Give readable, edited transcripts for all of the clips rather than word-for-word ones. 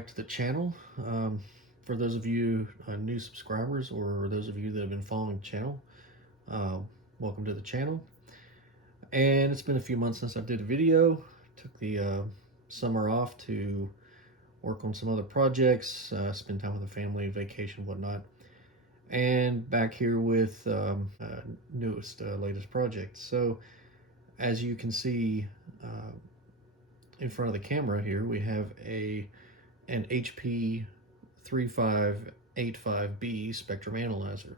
back to the channel. For those of you new subscribers or those of you that have been following the channel, uh, welcome to the channel. And it's been a few months since I did a video. Took the summer off to work on some other projects, spend time with the family, vacation, whatnot. And back here with newest, latest project. So as you can see in front of the camera here, we have an HP 3585B spectrum analyzer.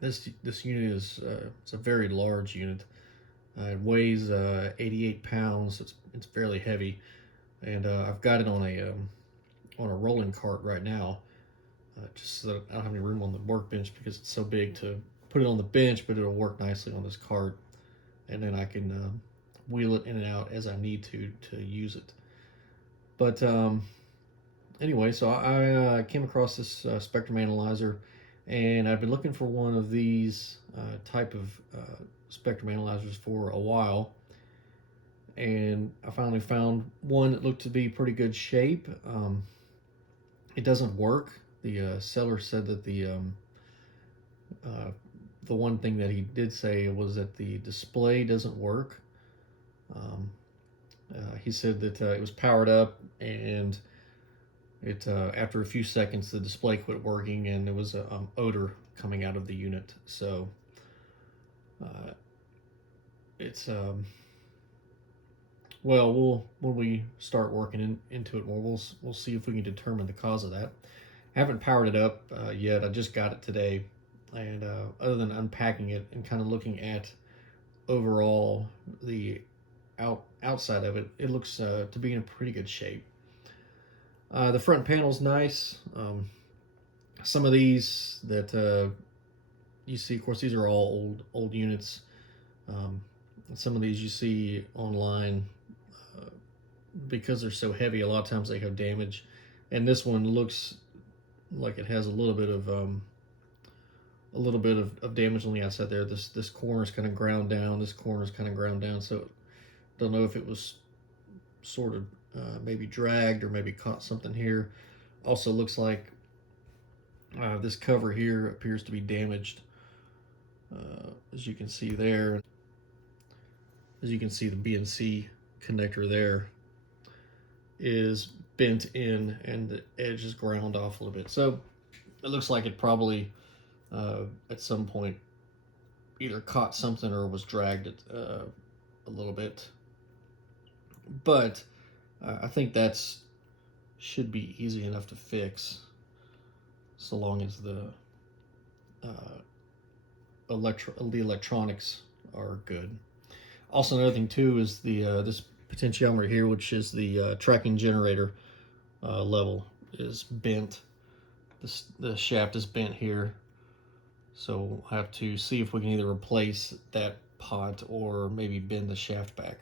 This unit is it's a very large unit. It weighs 88 pounds. It's fairly heavy, and I've got it on a rolling cart right now, just so that I don't have any room on the workbench because it's so big to put it on the bench, but it'll work nicely on this cart, and then I can wheel it in and out as I need to use it. But anyway, so I came across this spectrum analyzer, and I've been looking for one of these type of spectrum analyzers for a while, and I finally found one that looked to be pretty good shape. It doesn't work. The seller said that the one thing that he did say was that the display doesn't work. He said that it was powered up, and it after a few seconds the display quit working, and there was a odor coming out of the unit. So it's well, when we start working into it more, we'll see if we can determine the cause of that. I haven't powered it up yet. I just got it today, and other than unpacking it and kind of looking at overall the outside of it, it looks to be in pretty good shape. The front panel's nice. Some of these that you see, of course, these are all old units. Some of these you see online, because they're so heavy, a lot of times they have damage, and this one looks like it has a little bit of damage on the outside there. This corner is kind of ground down. This corner is kind of ground down. So don't know if it was sort of maybe dragged or maybe caught something here. Also looks like this cover here appears to be damaged, as you can see there. As you can see, the BNC connector there is bent in, and the edge is ground off a little bit. So it looks like it probably at some point either caught something or was dragged it a little bit. But I think that's should be easy enough to fix, so long as the electronics are good. Also, another thing too is the this potentiometer here, which is the tracking generator level, is bent. The shaft is bent here, so we'll have to see if we can either replace that pot or maybe bend the shaft back.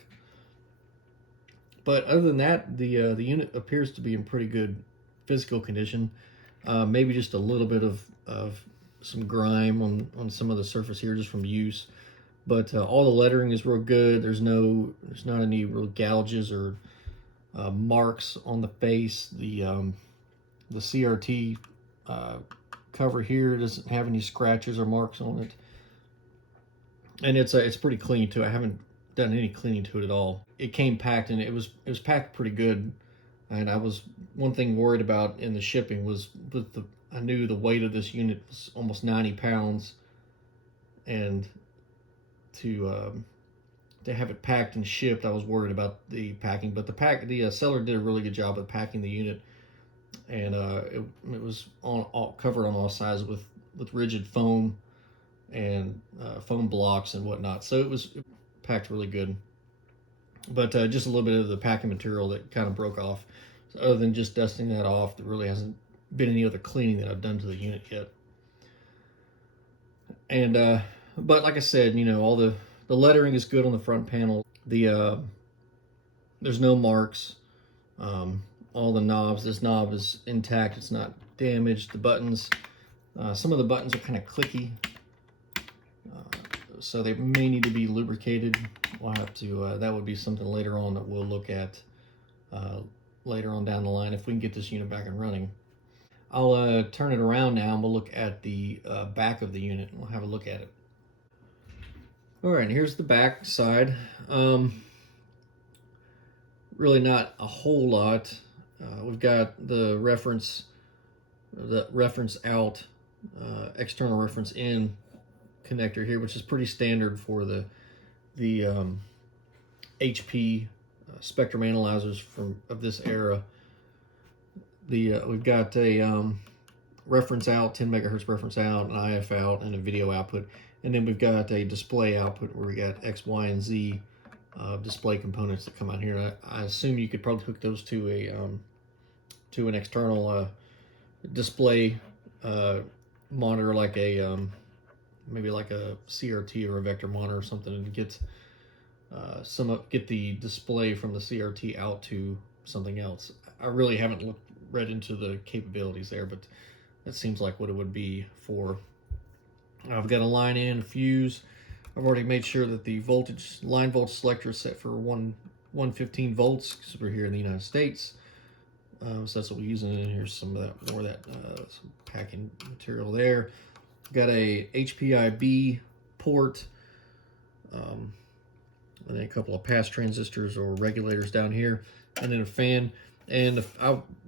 But other than that, the unit appears to be in pretty good physical condition. Maybe just a little bit of some grime on some of the surface here just from use. But all the lettering is real good. There's not any real gouges or marks on the face. The CRT cover here doesn't have any scratches or marks on it, and it's pretty clean too. I haven't done any cleaning to it at all. It came packed, and it was packed pretty good. And I was one thing worried about in the shipping was I knew the weight of this unit was almost 90 pounds, and to have it packed and shipped, I was worried about the packing. But the seller did a really good job of packing the unit, and it was covered on all sides with rigid foam and foam blocks and whatnot. So it was packed really good. But just a little bit of the packing material that kind of broke off. So other than just dusting that off, there really hasn't been any other cleaning that I've done to the unit yet. And but like I said, all the lettering is good on the front panel. The there's no marks. All the knobs, this knob is intact. It's not damaged. The buttons, some of the buttons are kind of clicky, so they may need to be lubricated. We'll have to, that would be something later on that we'll look at later on down the line if we can get this unit back and running. I'll turn it around now and we'll look at the back of the unit and we'll have a look at it. All right, here's the back side. Really not a whole lot. We've got the reference out, external reference in connector here, which is pretty standard for the HP spectrum analyzers of this era. We've got a reference out, 10 megahertz reference out, an IF out, and a video output, and then we've got a display output where we got X, Y, and Z display components that come out here. I assume you could probably hook those to an external display monitor, like a maybe like a CRT or a vector monitor or something, and get the display from the CRT out to something else. I really haven't read into the capabilities there, but that seems like what it would be for. I've got a line in, a fuse. I've already made sure that the line voltage selector is set for 115 volts because we're here in the United States. So that's what we're using. And here's some of that, more of that some packing material there. Got a HPIB port, and then a couple of pass transistors or regulators down here, and then a fan. And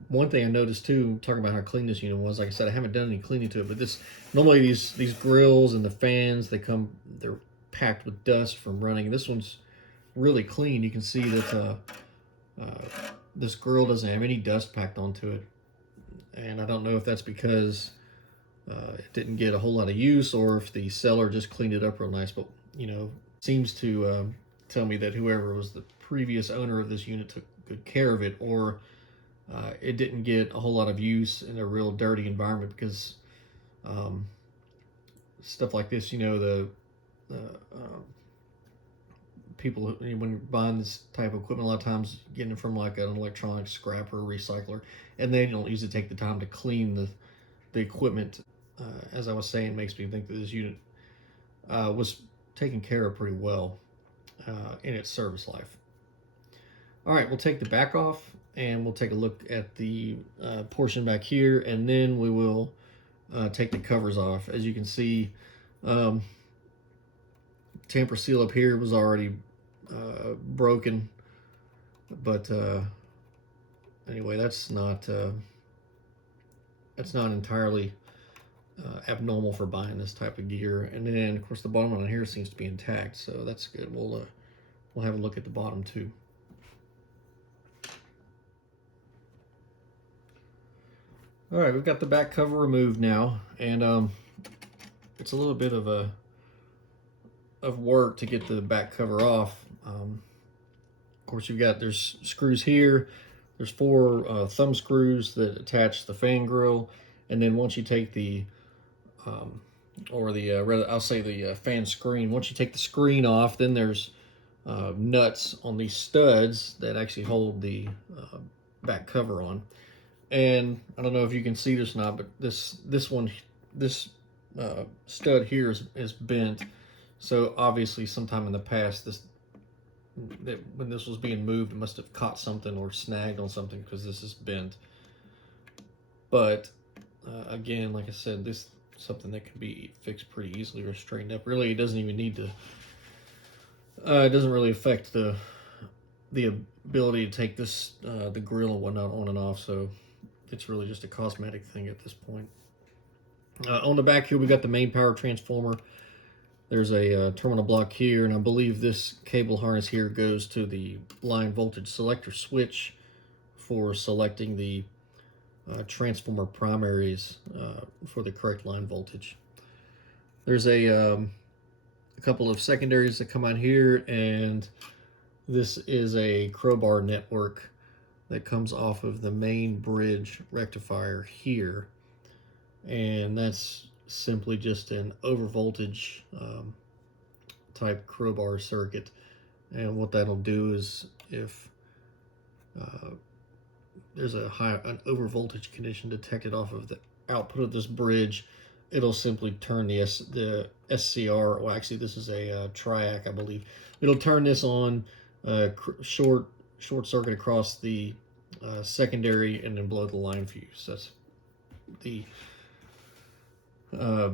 one thing I noticed too, talking about how clean this unit was, like I said, I haven't done any cleaning to it, but normally these grills and the fans, they're packed with dust from running. This one's really clean. You can see that this grill doesn't have any dust packed onto it, and I don't know if that's because it didn't get a whole lot of use or if the seller just cleaned it up real nice. But seems to tell me that whoever was the previous owner of this unit took good care of it, or it didn't get a whole lot of use in a real dirty environment, because stuff like this, the people, when you're buying this type of equipment, a lot of times getting it from like an electronics scrapper or recycler, and they don't usually take the time to clean the equipment. As I was saying, makes me think that this unit was taken care of pretty well in its service life. All right, we'll take the back off and we'll take a look at the portion back here, and then we will take the covers off. As you can see, tamper seal up here was already broken, but anyway, that's not entirely abnormal for buying this type of gear. And then of course the bottom on here seems to be intact, so that's good. We'll have a look at the bottom too. All right, we've got the back cover removed now, and it's a little bit of work to get the back cover off. Of course, there's screws here. There's 4 thumb screws that attach the fan grill, and then once you take the I'll say the fan screen. Once you take the screen off, then there's nuts on these studs that actually hold the back cover on. And I don't know if you can see this or not, but this stud here is bent. So obviously, sometime in the past, when this was being moved, it must have caught something or snagged on something, because this is bent. But again, like I said, this is something that can be fixed pretty easily or straightened up. Really, it doesn't even need to. It doesn't really affect the ability to take this the grill and whatnot on and off. So it's really just a cosmetic thing at this point. On the back here, we got the main power transformer. There's a terminal block here, and I believe this cable harness here goes to the line voltage selector switch for selecting the transformer primaries for the correct line voltage. There's a couple of secondaries that come out here, and this is a crowbar network that comes off of the main bridge rectifier here, and that's simply just an overvoltage type crowbar circuit. And what that'll do is, if there's an overvoltage condition detected off of the output of this bridge, it'll simply turn the SCR. Well, actually, this is a triac, I believe. It'll turn this on, short circuit across the secondary, and then below the line fuse. That's the uh,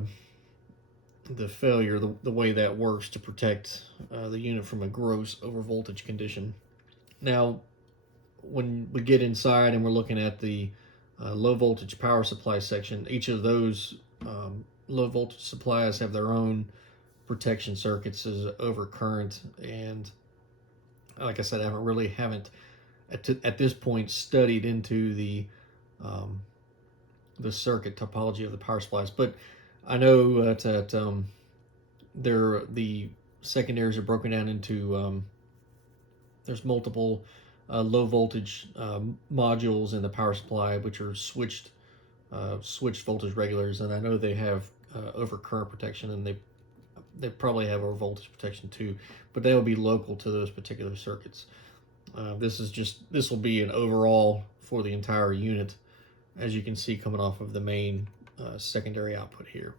the failure, the way that works to protect the unit from a gross overvoltage condition. Now, when we get inside and we're looking at the low voltage power supply section, each of those low voltage supplies have their own protection circuits as overcurrent. And like I said, I haven't at this point studied into the circuit topology of the power supplies, but I know that the secondaries are broken down into there's multiple low voltage modules in the power supply, which are switched voltage regulators, and I know they have overcurrent protection, and they probably have over voltage protection too, but they will be local to those particular circuits. This will be an overall for the entire unit, as you can see coming off of the main secondary output here.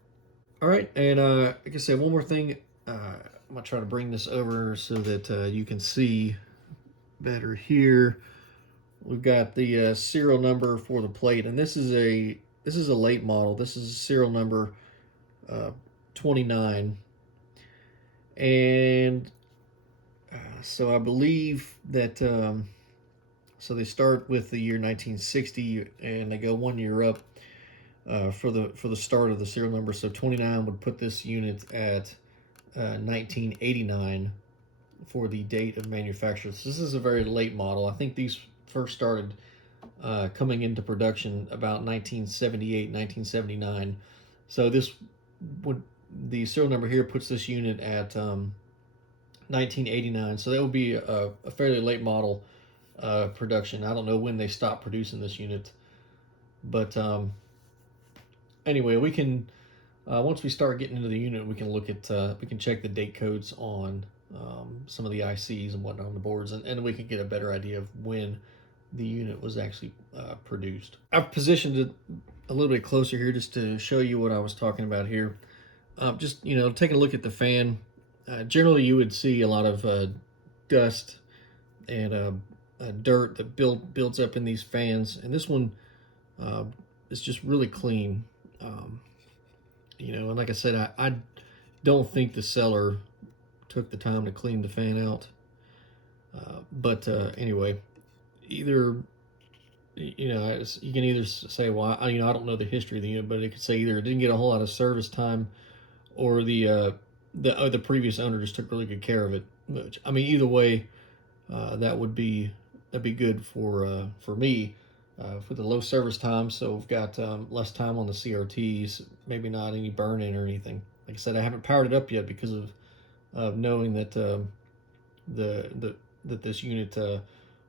All right, and like I said, one more thing. I'm gonna try to bring this over so that you can see better here. We've got the serial number for the plate, and this is a late model. This is serial number 29, and so I believe that so they start with the year 1960 and they go 1 year up for the start of the serial number. So 29 would put this unit at 1989 for the date of manufacture. So this is a very late model. I think these first started coming into production about 1978, 1979. So the serial number here puts this unit at 1989. So that would be a fairly late model production. I don't know when they stopped producing this unit, but anyway, we can once we start getting into the unit, we can look at we can check the date codes on some of the ICs and whatnot on the boards, and we can get a better idea of when the unit was actually produced. I've positioned it a little bit closer here just to show you what I was talking about here. Just taking a look at the fan. Generally, you would see a lot of dust and dirt that builds up in these fans, and this one is just really clean. And like I said, I don't think the seller took the time to clean the fan out. But anyway, either you can either say, well, I don't know the history of the unit, but it could say either it didn't get a whole lot of service time, or the previous owner just took really good care of it. Which, I mean, either way, that'd be good for me. For the low service time, so we've got less time on the CRTs, maybe not any burn-in or anything. Like I said, I haven't powered it up yet because of knowing that that this unit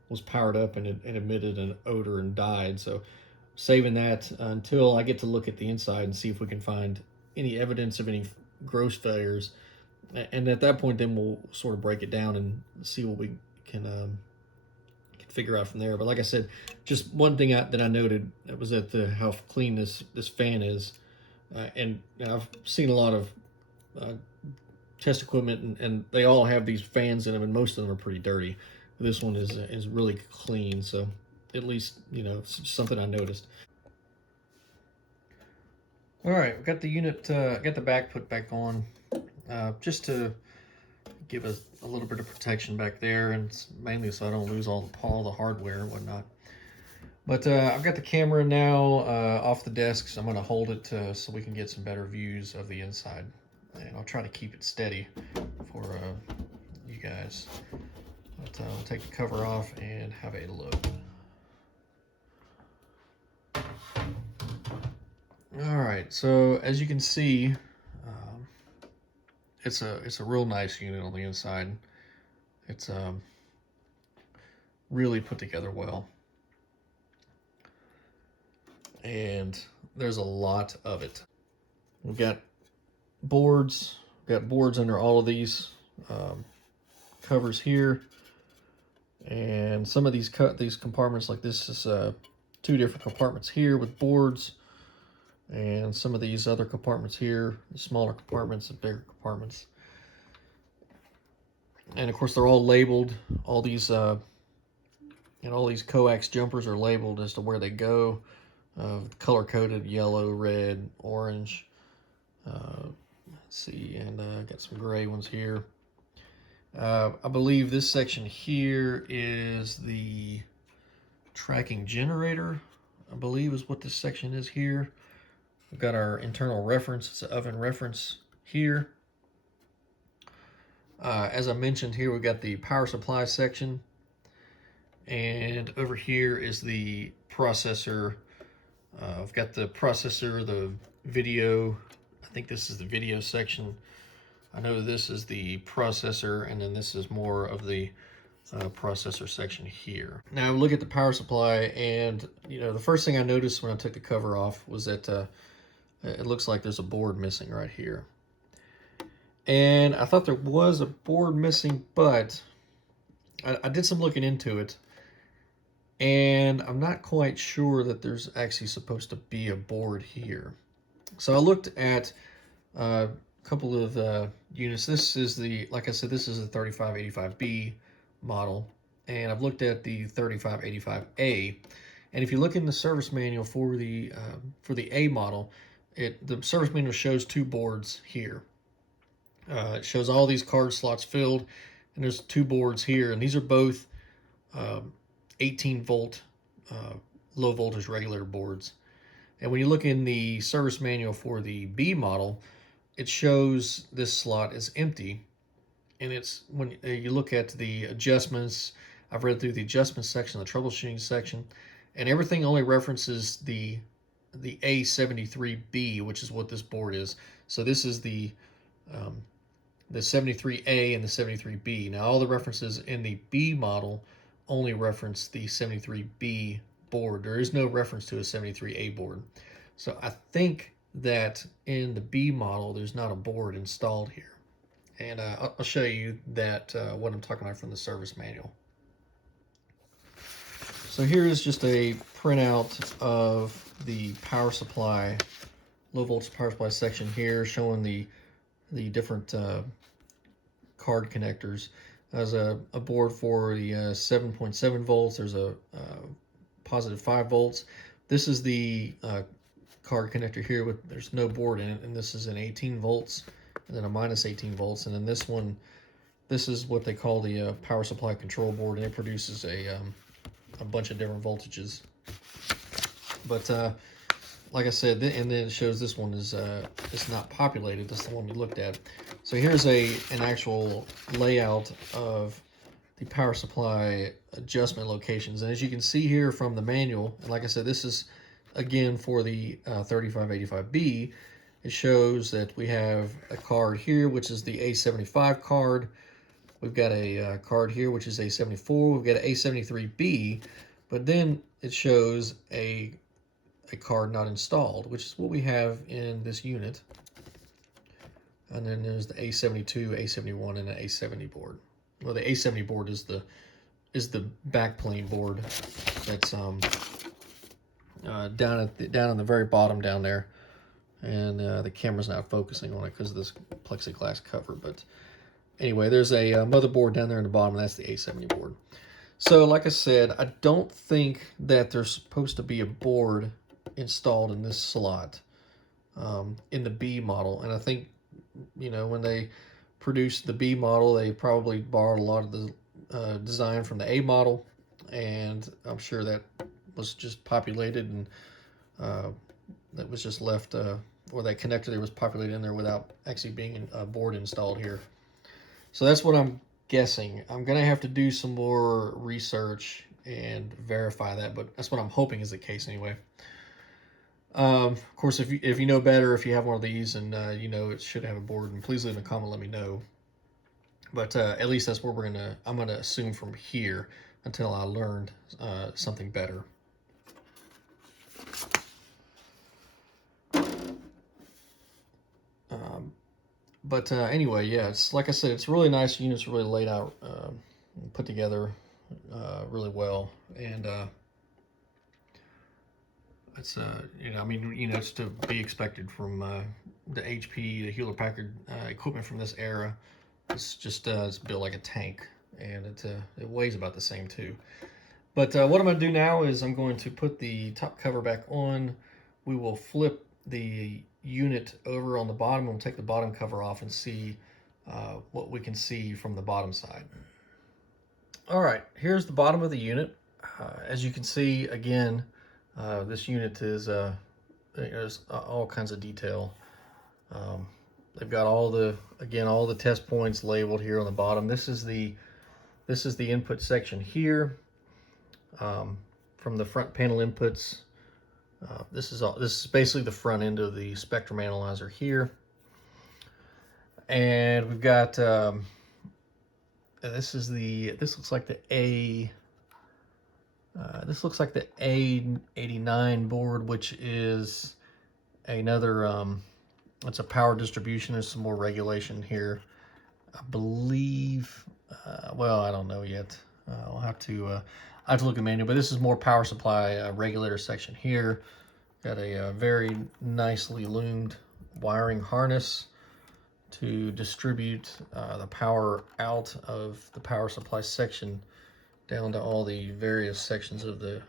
was powered up and it emitted an odor and died. So saving that until I get to look at the inside and see if we can find any evidence of any gross failures. And at that point, then we'll sort of break it down and see what we can figure out from there. But like I said, just one thing that I noted was that how clean this fan is, and I've seen a lot of test equipment, and they all have these fans in them, and most of them are pretty dirty. But this one is really clean, so at least it's something I noticed. All right, we got the unit, got the back put back on, just to give us a little bit of protection back there, and it's mainly so I don't lose all the hardware and whatnot. But I've got the camera now off the desk, so I'm going to hold it so we can get some better views of the inside. And I'll try to keep it steady for you guys. But I'll take the cover off and have a look. All right, so as you can see, it's a real nice unit on the inside. It's really put together well, and there's a lot of it. We've got boards under all of these covers here, and some of these compartments, like this is 2 different compartments here with boards, and some of these other compartments here, smaller compartments and bigger compartments. And of course, they're all labeled. All these And all these coax jumpers are labeled as to where they go, color-coded: yellow, red, orange. Let's see, and got some gray ones here. I believe this section here is the tracking generator, I believe is what this section is here. We've got our internal reference, it's an oven reference here. As I mentioned here, we've got the power supply section. And over here is the processor. I've got the processor, the video. I think this is the video section. I know this is the processor, and then this is more of the processor section here. Now look at the power supply, and the first thing I noticed when I took the cover off was that it looks like there's a board missing right here. And I thought there was a board missing, but I did some looking into it, and I'm not quite sure that there's actually supposed to be a board here. So I looked at a couple of units. This is like I said, this is the 3585B model, and I've looked at the 3585A. And if you look in the service manual for the A model, the service manual shows two boards here. It shows all these card slots filled, and there's two boards here, and these are both 18 volt low voltage regulator boards. And when you look in the service manual for the B model, it shows this slot is empty. And it's when you look at the adjustments, I've read through the adjustment section, the troubleshooting section, and everything only references the A73B, which is what this board is. So this is the 73A and the 73B. Now all the references in the B model only reference the 73B board. There is no reference to a 73A board. So I think that in the B model there's not a board installed here. And I'll show you that what I'm talking about from the service manual. So here is just a printout of the power supply, low voltage power supply section here, showing the different card connectors. There's a board for the 7.7 volts. There's a positive 5 volts. This is the card connector here with there's no board in it, and this is an 18 volts and then a minus 18 volts. And then this one, this is what they call the power supply control board, and it produces a bunch of different voltages. But like I said, and then it shows this one is it's not populated. That's the one we looked at. So here's an actual layout of the power supply adjustment locations. And as you can see here from the manual, and like I said, this is again for the 3585B, it shows that we have a card here, which is the A75 card. We've got a card here, which is A74. We've got an A73B, but then it shows a card not installed, which is what we have in this unit. And then there's the A72, A71, and an A70 board. Well, the A70 board is the backplane board that's down on the very bottom down there, and the camera's not focusing on it because of this plexiglass cover. But anyway, there's a motherboard down there in the bottom, and that's the A70 board. So like I said, I don't think that there's supposed to be a board installed in this slot in the B model. And I think, when they produced the B model, they probably borrowed a lot of the design from the A model, and I'm sure that was just populated, and that was just left, or that connector there was populated in there without actually being a board installed here. So that's what I'm guessing. I'm gonna have to do some more research and verify that, but that's what I'm hoping is the case anyway. Of course, if you know better, if you have one of these and it should have a board, and please leave a comment, let me know. But at least that's where I'm gonna assume from here until I learned something better. But anyway, yeah, it's like I said, it's really nice units, really laid out, put together really well, and it's it's to be expected from the HP, the Hewlett Packard equipment from this era. It's just it's built like a tank, and it weighs about the same too. But what I'm going to do now is I'm going to put the top cover back on. We will flip the unit over on the bottom. We'll take the bottom cover off and see what we can see from the bottom side. All right, here's the bottom of the unit. As you can see, again, this unit is there's all kinds of detail. They've got all the test points labeled here on the bottom. This is the input section here. From the front panel inputs, this is basically the front end of the spectrum analyzer here, and we've got this looks like the A89 board, which is another it's a power distribution. There's some more regulation here, I believe. Well, I don't know yet. I'll have to look at the manual, but this is more power supply regulator section here. Got a very nicely loomed wiring harness to distribute the power out of the power supply section down to all the various sections of the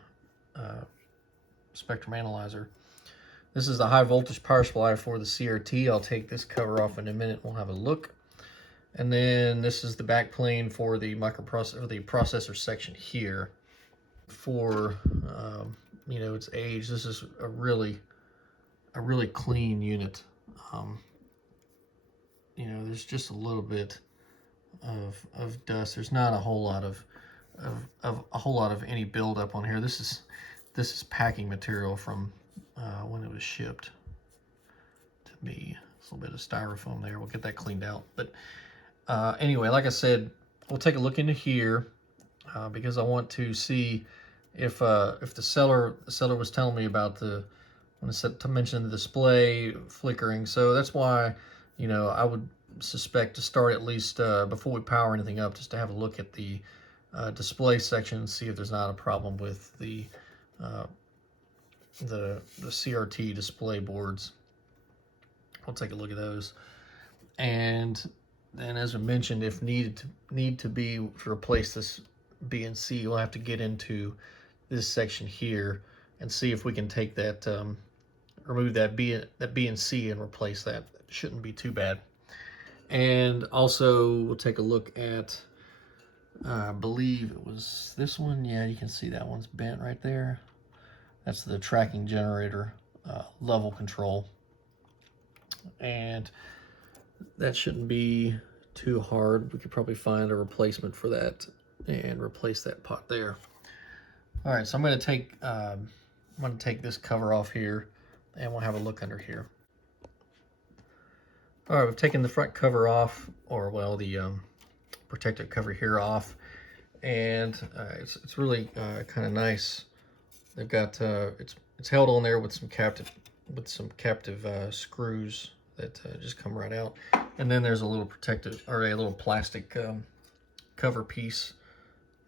spectrum analyzer. This is the high voltage power supply for the CRT. I'll take this cover off in a minute. We'll have a look. And then this is the back plane for the microprocessor, or the processor section here. For its age, this is a really clean unit. There's just a little bit of dust. There's not a whole lot of any buildup on here. This is packing material from when it was shipped to me. There's a little bit of styrofoam there. We'll get that cleaned out. But anyway, like I said, we'll take a look into here because I want to see if the seller was telling me about when it said to mention the display flickering. So that's why I would suspect to start at least before we power anything up, just to have a look at the display section and see if there's not a problem with the CRT display boards. We'll take a look at those, and then, as I mentioned, if need to be to replace this BNC, we'll have to get into this section here and see if we can take that, remove that BNC and replace that. It shouldn't be too bad. And also, we'll take a look at, I believe it was this one. Yeah, you can see that one's bent right there. That's the tracking generator level control. And that shouldn't be too hard. We could probably find a replacement for that and replace that pot there. All right, so I'm going to take this cover off here, and we'll have a look under here. All right, we've taken the front cover off, or well, the protective cover here off, and it's really kind of nice. They've got it's held on there with some captive screws that just come right out, and then there's a little protective, or a little plastic cover piece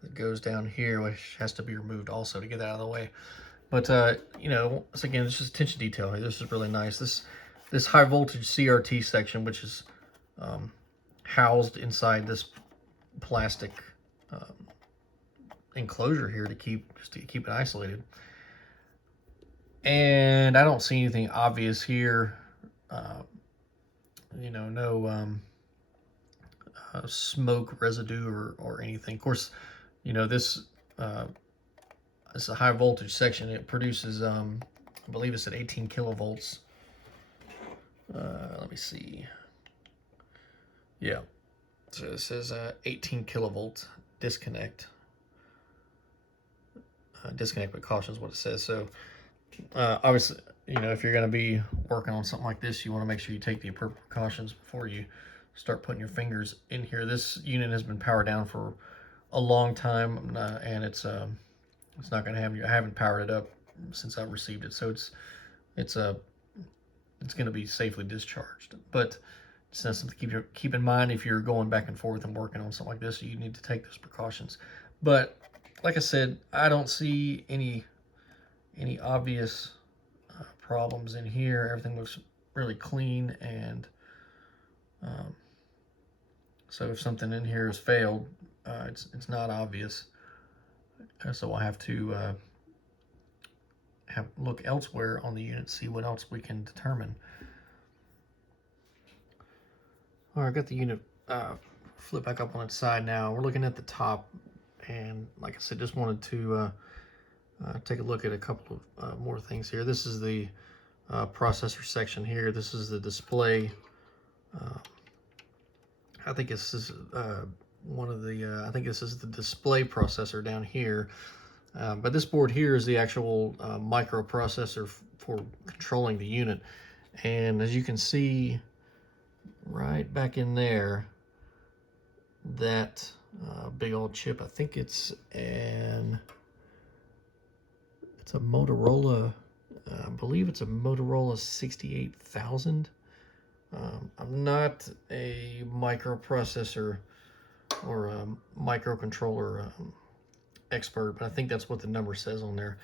that goes down here, which has to be removed also to get that out of the way. But once again, it's just attention detail here. This is really nice. This high voltage CRT section, which is housed inside this plastic enclosure here to keep it isolated. And I don't see anything obvious here. No smoke residue or anything. Of course, this is a high voltage section. It produces, I believe it's at 18 kilovolts. Let me see. Yeah, so it says 18 kilovolt disconnect. Disconnect with caution is what it says. So obviously, if you're going to be working on something like this, you want to make sure you take the appropriate precautions before you start putting your fingers in here. This unit has been powered down for a long time, and it's not going to have you. I haven't powered it up since I received it, so it's going to be safely discharged. But it's something to keep in mind if you're going back and forth and working on something like this. You need to take those precautions. But like I said, I don't see any obvious problems in here. Everything looks really clean, and so if something in here has failed, it's not obvious. So I'll have to look elsewhere on the unit, see what else we can determine. All right, I got the unit flip back up on its side now. We're looking at the top, and like I said, just wanted to take a look at a couple of more things here. This is the processor section here. This is the display. I think this is one of the, I think this is the display processor down here. But this board here is the actual microprocessor for controlling the unit. And as you can see right back in there, that big old chip, I think it's a Motorola, I believe it's a Motorola 68000. I'm not a microprocessor or a microcontroller expert, but I think that's what the number says on there.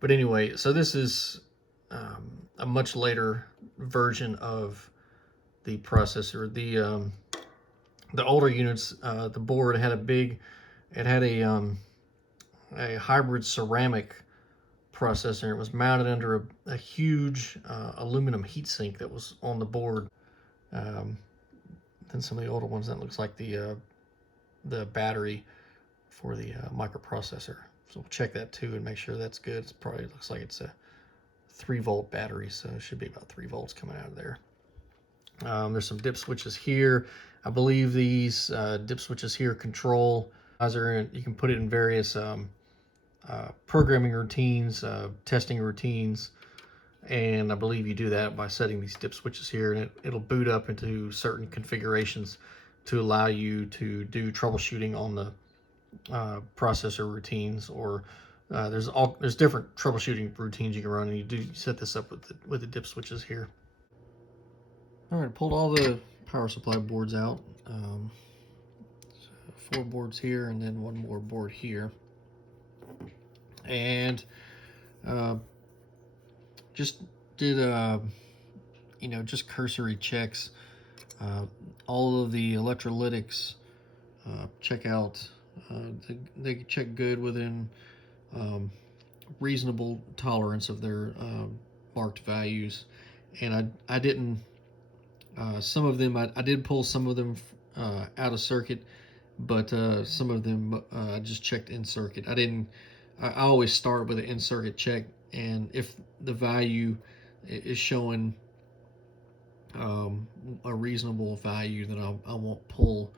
But anyway, so this is a much later version of the processor. The older units, the board had a hybrid ceramic processor. It was mounted under a huge aluminum heatsink that was on the board. Then some of the older ones, that looks like the battery for the microprocessor. So we'll check that too and make sure that's good. It probably looks like it's a 3-volt battery, so it should be about 3 volts coming out of there. There's some dip switches here. I believe these dip switches here control, you can put it in various programming routines, testing routines, and I believe you do that by setting these dip switches here, and it'll boot up into certain configurations to allow you to do troubleshooting on the processor routines, or there's different troubleshooting routines you can run, and you do set this up with the dip switches here. All right, pulled all the power supply boards out. 4 boards here, and then 1 more board here, and just did just cursory checks. All of the electrolytics check out. They check good within reasonable tolerance of their marked values, and I didn't. Some of them I did pull some of them out of circuit, but some of them I just checked in circuit. I always start with an in circuit check, and if the value is showing a reasonable value, then I won't pull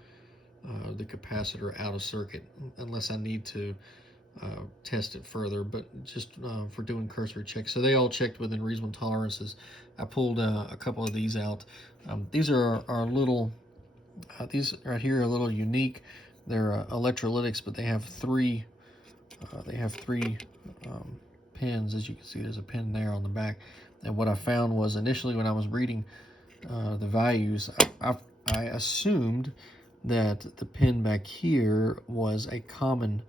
the capacitor out of circuit unless I need to test it further, but just for doing cursory checks. So they all checked within reasonable tolerances. I pulled a couple of these out. These are little, these right here are a little unique. They're electrolytics, but they have three pins. As you can see, there's a pin there on the back. And what I found was, initially when I was reading the values, I assumed that the pin back here was a common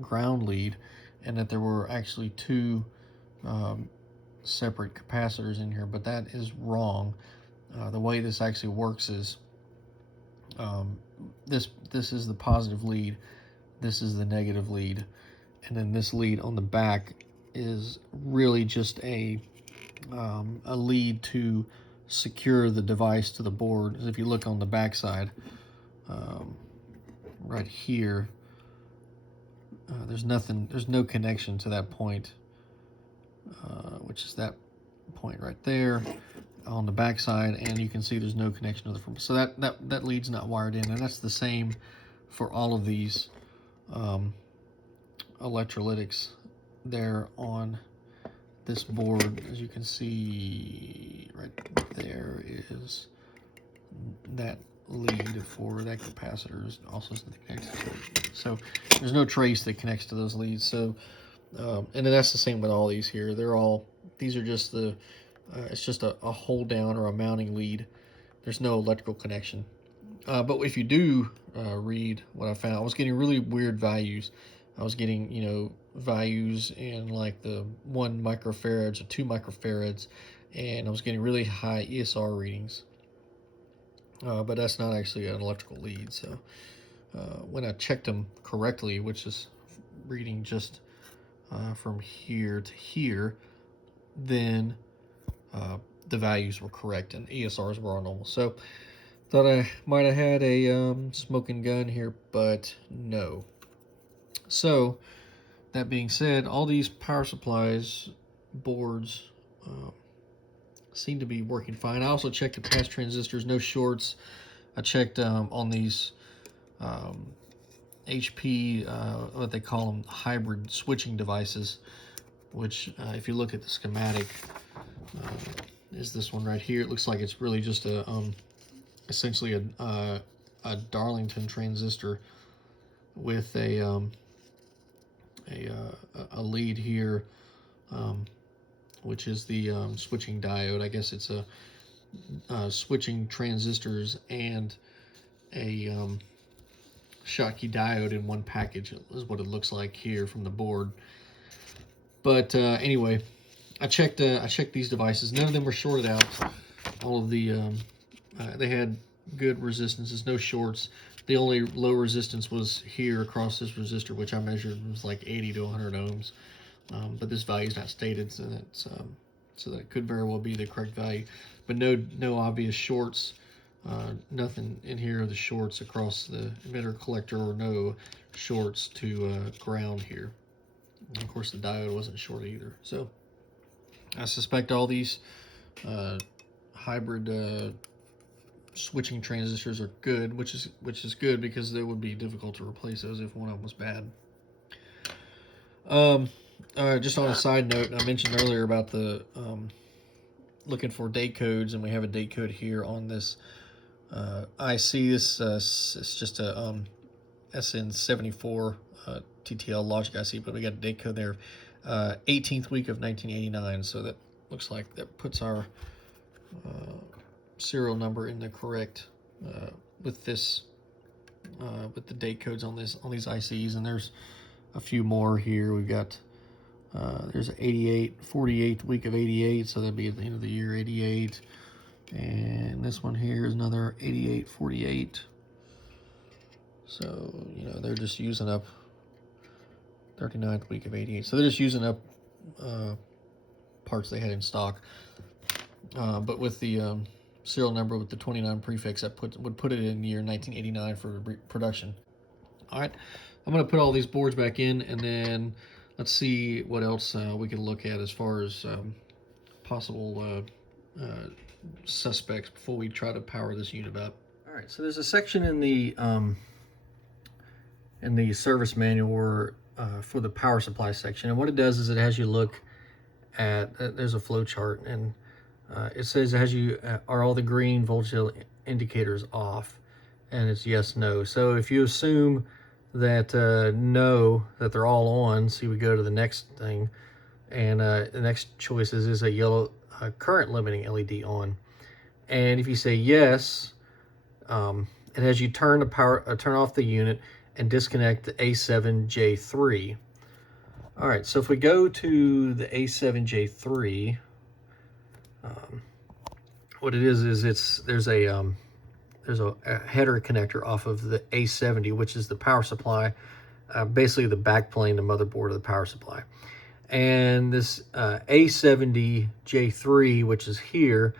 ground lead, and that there were actually 2 separate capacitors in here, but that is wrong. The way this actually works is this is the positive lead, this is the negative lead, and then this lead on the back is really just a lead to secure the device to the board. As if you look on the back side, right here, there's no connection to that point, which is that point right there on the back side, and you can see there's no connection to the front. So that lead's not wired in, and that's the same for all of these electrolytics there on this board. As you can see right there is that lead for that capacitor is also connected to it. So there's no trace that connects to those leads. So and then that's the same with all these here. These are just it's just a hold down or a mounting lead. There's no electrical connection. But if you do read what I found, I was getting really weird values. I was getting, values in like the 1 microfarads or 2 microfarads, and I was getting really high ESR readings. But that's not actually an electrical lead. So when I checked them correctly, which is reading just from here to here, then the values were correct and ESRs were all normal. So thought I might have had a smoking gun here, but no. So that being said, all these power supplies boards seem to be working fine. I also checked the pass transistors, no shorts. I checked on these HP, what they call them, hybrid switching devices, which if you look at the schematic, is this one right here. It looks like it's really just a essentially a Darlington transistor with a lead here, which is the switching diode. I guess it's a switching transistors and a Schottky diode in one package is what it looks like here from the board. But anyway, I checked these devices. None of them were shorted out. All of the they had good resistances, no shorts. The only low resistance was here across this resistor, which I measured was like 80 to 100 ohms. But this value is not stated, so that's so that could very well be the correct value. But no obvious shorts. Nothing in here of the shorts across the emitter collector, or no shorts to ground here. And of course, the diode wasn't short either. So I suspect all these hybrid switching transistors are good, which is good because they would be difficult to replace those if one of them was bad. Just on a side note, I mentioned earlier about the looking for date codes, and we have a date code here on this IC. This it's just a SN74 TTL logic IC, but we got a date code there, 18th week of 1989. So that looks like that puts our serial number in the correct with this with the date codes on these ICs. And there's a few more here. We've got there's 48th week of 88, so that'd be at the end of the year 88. And this one here is another 8848. So, you know, they're just using up 39th week of 88. So they're just using up parts they had in stock. But with the serial number with the 29 prefix, that would put it in the year 1989 for production. All right, I'm going to put all these boards back in, and then let's see what else we can look at as far as possible suspects before we try to power this unit up. All right, so there's a section in the service manual where, for the power supply section, and what it does is it has you look at there's a flow chart, and it says it has you are all the green voltage indicators off, and it's yes, no. So if you assume that no, that they're all on, see, we go to the next thing, and the next choice is a yellow current limiting LED on. And if you say yes, it has you turn off the unit and disconnect the A7J3. All right, so if we go to the A7J3, what it is there's a header connector off of the A70, which is the power supply, basically the backplane, the motherboard of the power supply. And this A70J3, which is here,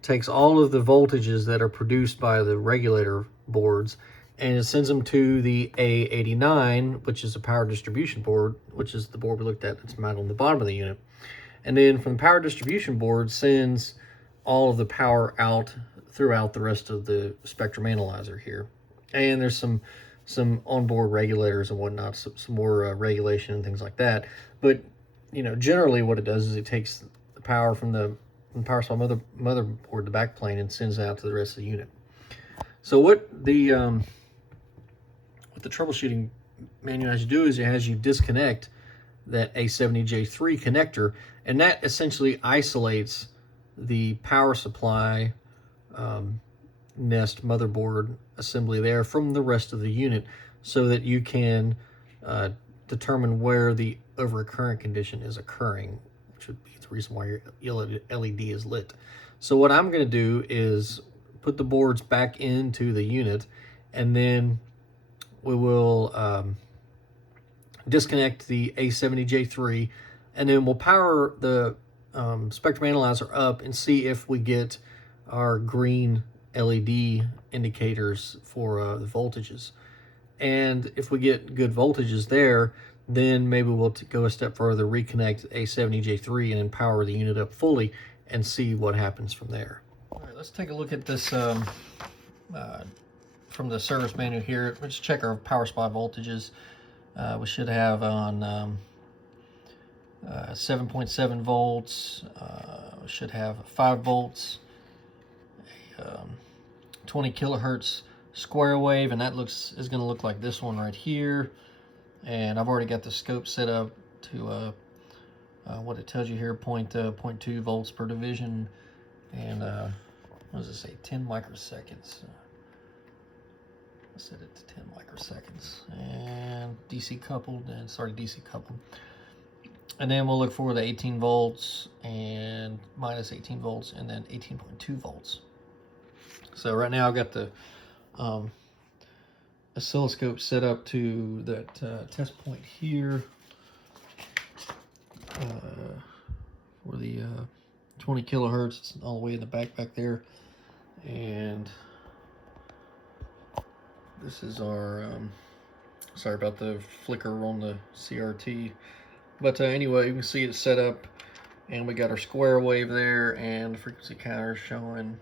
takes all of the voltages that are produced by the regulator boards and it sends them to the A89, which is a power distribution board, which is the board we looked at that's mounted on the bottom of the unit. And then from the power distribution board sends all of the power out throughout the rest of the spectrum analyzer here. And there's some onboard regulators and whatnot, some more regulation and things like that. But you know, generally what it does is it takes the power from the power supply motherboard, the backplane, and sends it out to the rest of the unit. So what the troubleshooting manual has you do is it has you disconnect that A70J3 connector, and that essentially isolates the power supply nest motherboard assembly there from the rest of the unit, so that you can determine where the overcurrent condition is occurring, which would be the reason why your LED is lit. So what I'm going to do is put the boards back into the unit, and then we will disconnect the A70J3, and then we'll power the spectrum analyzer up and see if we get our green LED indicators for the voltages. And if we get good voltages there, then maybe we'll go a step further, reconnect A70J3 and then power the unit up fully and see what happens from there. All right, let's take a look at this from the service manual here. Let's check our power supply voltages. We should have on 7.7 volts, we should have 5 volts, 20 kilohertz square wave, and that is going to look like this one right here. And I've already got the scope set up to what it tells you here, 0.2 volts per division, and what does it say, 10 microseconds. Let's set it to 10 microseconds, and DC coupled, and sorry, DC coupled. And then we'll look for the 18 volts and minus 18 volts, and then 18.2 volts. So right now I've got the oscilloscope set up to that test point here for the 20 kilohertz. It's all the way in the back there, and this is our sorry about the flicker on the CRT, but anyway, you can see it's set up, and we got our square wave there, and the frequency counter showing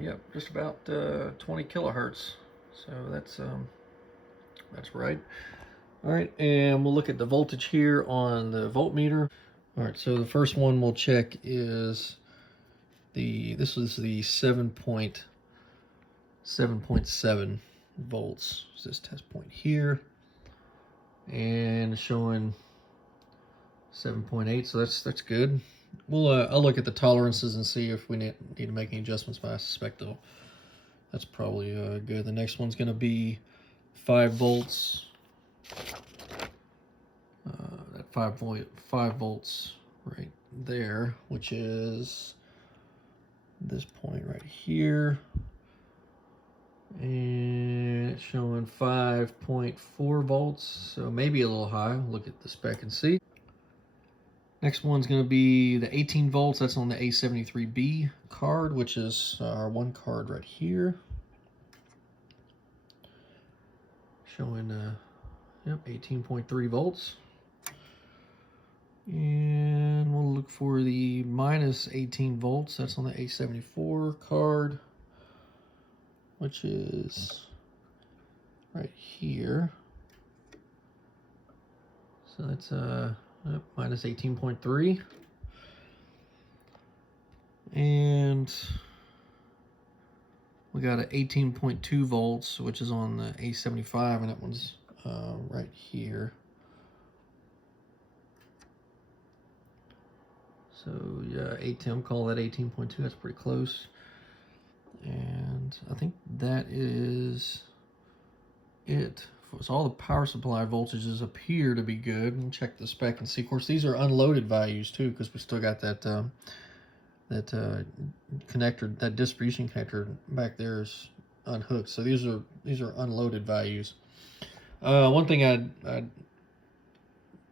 yep, just about 20 kilohertz. So that's right. All right, and we'll look at the voltage here on the voltmeter. All right, so the first one we'll check is this is the 7.7 volts. Is this test point here, and showing 7.8. So that's good. I'll look at the tolerances and see if we need to make any adjustments, but I suspect that's probably good. The next one's going to be 5 volts. That 5 volts right there, which is this point right here, and it's showing 5.4 volts, so maybe a little high. Look at the spec and see. Next one's going to be the 18 volts. That's on the A73B card, which is our one card right here. Showing, yep, 18.3 volts. And we'll look for the minus 18 volts. That's on the A74 card, which is right here. So that's minus 18.3, and we got an 18.2 volts, which is on the A75, and that one's right here. So yeah, call that 18.2. That's pretty close, and I think that is it. So all the power supply voltages appear to be good. And check the spec and see. Of course, these are unloaded values too, because we still got that connector, that distribution connector back there is unhooked. So these are unloaded values. One thing I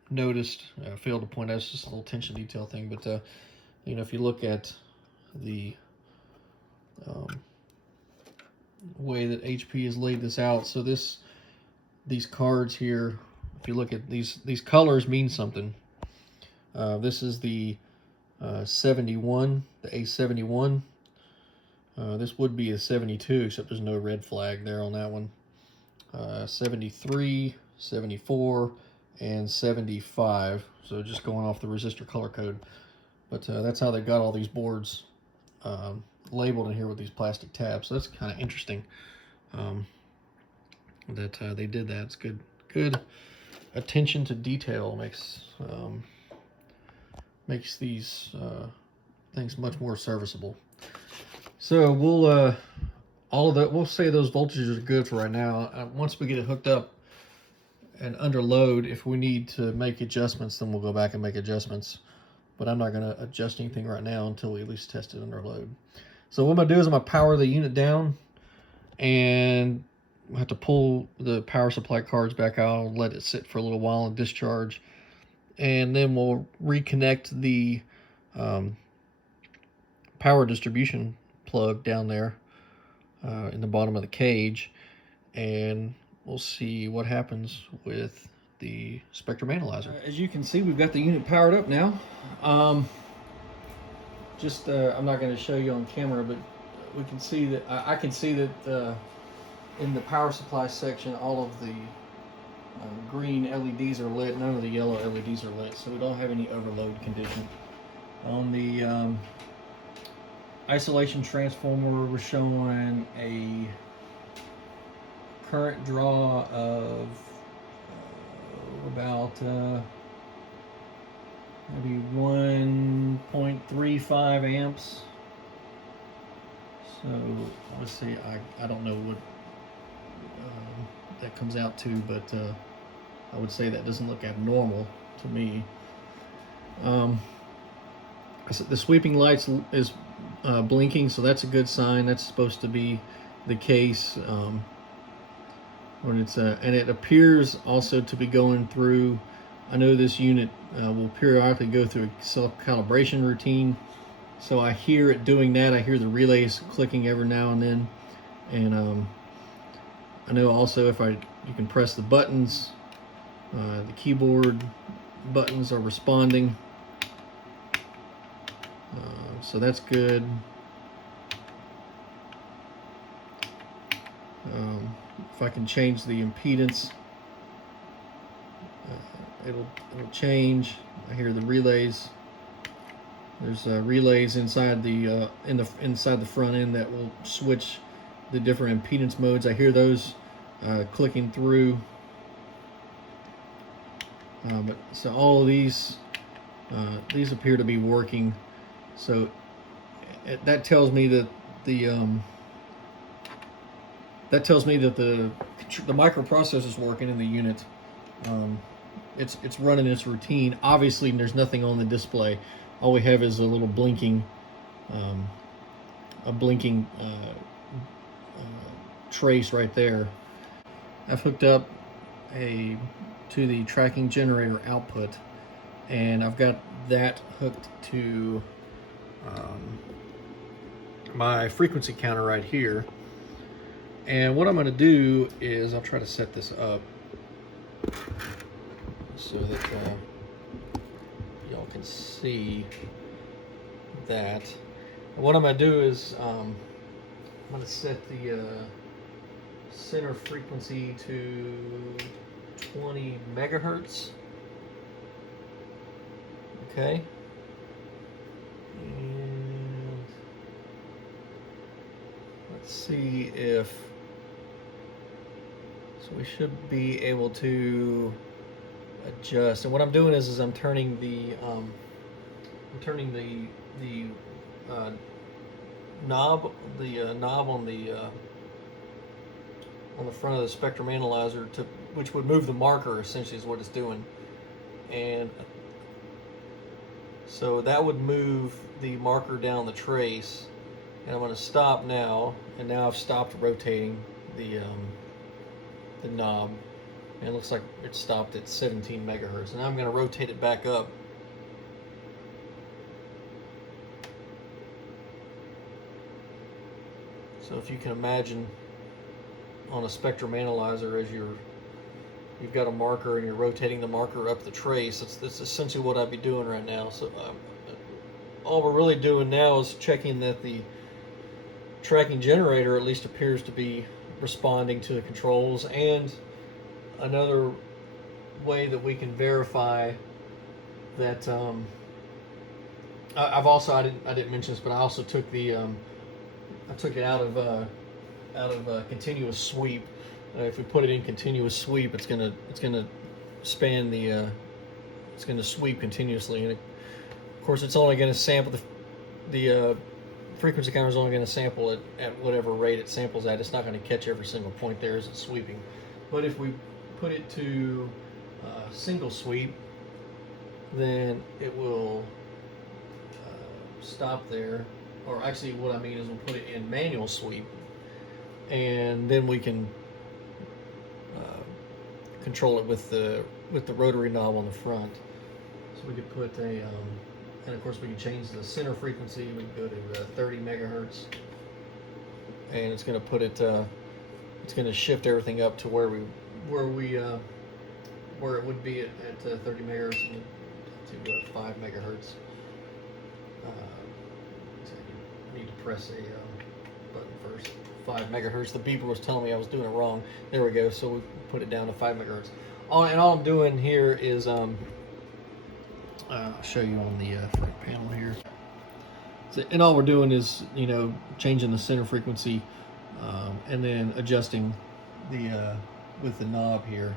noticed, I failed to point out, it's just a little tension detail thing, but you know, if you look at the way that HP has laid this out, so these cards here, if you look at these colors mean something. This is the 71, the A71. This would be a 72, except there's no red flag there on that one. 73, 74, and 75. So just going off the resistor color code. But that's how they got all these boards labeled in here with these plastic tabs. So that's kind of interesting. That they did that. It's good attention to detail makes these things much more serviceable. So we'll say those voltages are good for right now. Once we get it hooked up and under load, if we need to make adjustments, then we'll go back and make adjustments. But I'm not going to adjust anything right now until we at least test it under load. So what I'm going to do is I'm going to power the unit down, and have to pull the power supply cards back out, let it sit for a little while and discharge, and then we'll reconnect the um, power distribution plug down there in the bottom of the cage, and we'll see what happens with the spectrum analyzer. As you can see, we've got the unit powered up now. I'm not going to show you on camera, but we can see that I can see that in the power supply section, all of the green LEDs are lit. None of the yellow LEDs are lit, so we don't have any overload condition. On the isolation transformer, we're showing a current draw of about maybe 1.35 amps. So let's see, I don't know what that comes out to, but I would say that doesn't look abnormal to me. The sweeping lights is blinking, so that's a good sign. That's supposed to be the case when it's and it appears also to be going through. I know this unit will periodically go through a self-calibration routine, so I hear it doing that. I hear the relays clicking every now and then, and I know also you can press the buttons, the keyboard buttons are responding, so that's good. If I can change the impedance, it'll change. I hear the relays. There's relays inside the inside the front end that will switch the different impedance modes. I hear those clicking through. But so all of these appear to be working. So that tells me that the microprocessor is working in the unit. It's running its routine. Obviously, there's nothing on the display. All we have is a little blinking, trace right there. I've hooked up to the tracking generator output, and I've got that hooked to my frequency counter right here. And what I'm going to do is I'll try to set this up so that y'all can see that. And what I'm going to do is I'm going to set the center frequency to 20 megahertz. Okay. And let's see if, so we should be able to adjust. And what I'm doing is I'm turning the knob on the front of the spectrum analyzer which would move the marker, essentially is what it's doing. And so that would move the marker down the trace. And I'm going to stop now, and now I've stopped rotating the knob, and it looks like it stopped at 17 megahertz. And I'm going to rotate it back up. So if you can imagine on a spectrum analyzer, as you've got a marker and you're rotating the marker up the trace, that's essentially what I'd be doing right now. So all we're really doing now is checking that the tracking generator at least appears to be responding to the controls. And another way that we can verify that I didn't mention this, but I also took I took it out of continuous sweep. If we put it in continuous sweep, it's gonna span it's gonna sweep continuously, and of course it's only gonna sample the frequency counter is only going to sample it at whatever rate it samples at. It's not going to catch every single point there as it's sweeping. But if we put it to single sweep, then it will stop there. Or actually, what I mean is we'll put it in manual sweep, and then we can control it with the rotary knob on the front. So we could put a, and of course we can change the center frequency. We can go to 30 megahertz, and it's going to put it, it's going to shift everything up to where it would be at 30 megahertz and to 5 megahertz. So I need to press a button first. 5 megahertz. The beeper was telling me I was doing it wrong. There we go. So we put it down to 5 megahertz. All I'm doing here is I'll show you on the front panel here. So, and all we're doing is, you know, changing the center frequency and then adjusting the with the knob here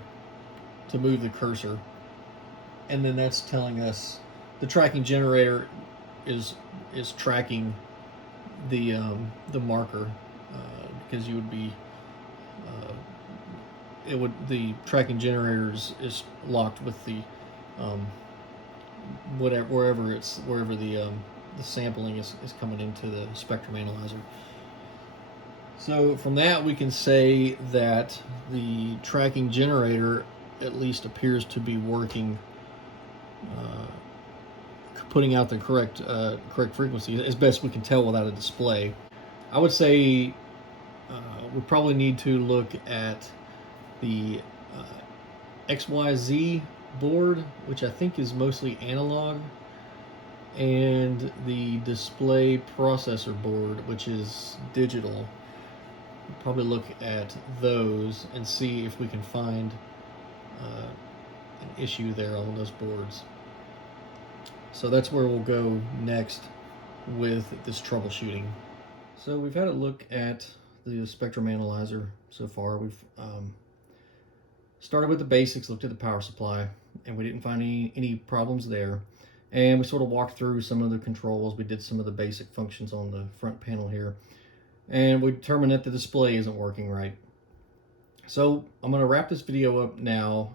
to move the cursor, and then that's telling us the tracking generator is tracking the marker, because you would be the tracking generator is locked with the wherever the sampling is coming into the spectrum analyzer. So from that we can say that the tracking generator at least appears to be working, putting out the correct frequency as best we can tell without a display. I would say we probably need to look at the XYZ board, which I think is mostly analog, and the display processor board, which is digital. We'll probably look at those and see if we can find an issue there on those boards. So that's where we'll go next with this troubleshooting. So we've had a look at the spectrum analyzer so far. We've started with the basics, looked at the power supply, and we didn't find any problems there. And we sort of walked through some of the controls. We did some of the basic functions on the front panel here, and we determined that the display isn't working right. So I'm going to wrap this video up now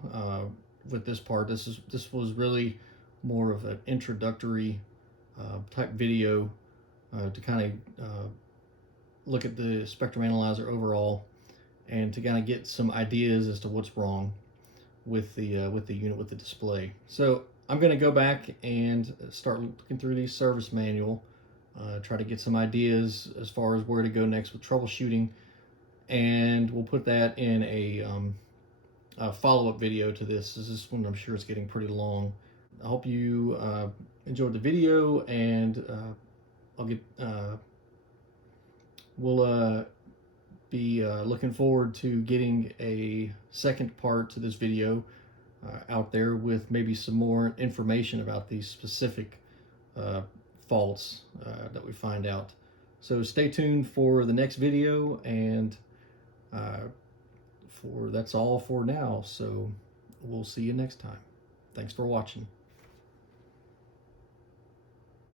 with this part. This was really more of an introductory type video to kind of look at the spectrum analyzer overall, and to kind of get some ideas as to what's wrong with the unit, with the display. So I'm going to go back and start looking through the service manual, try to get some ideas as far as where to go next with troubleshooting, and we'll put that in a follow-up video to this. This one I'm sure is getting pretty long. I hope you enjoyed the video, and we'll be looking forward to getting a second part to this video out there with maybe some more information about these specific faults that we find out. So stay tuned for the next video, and that's all for now. So we'll see you next time. Thanks for watching.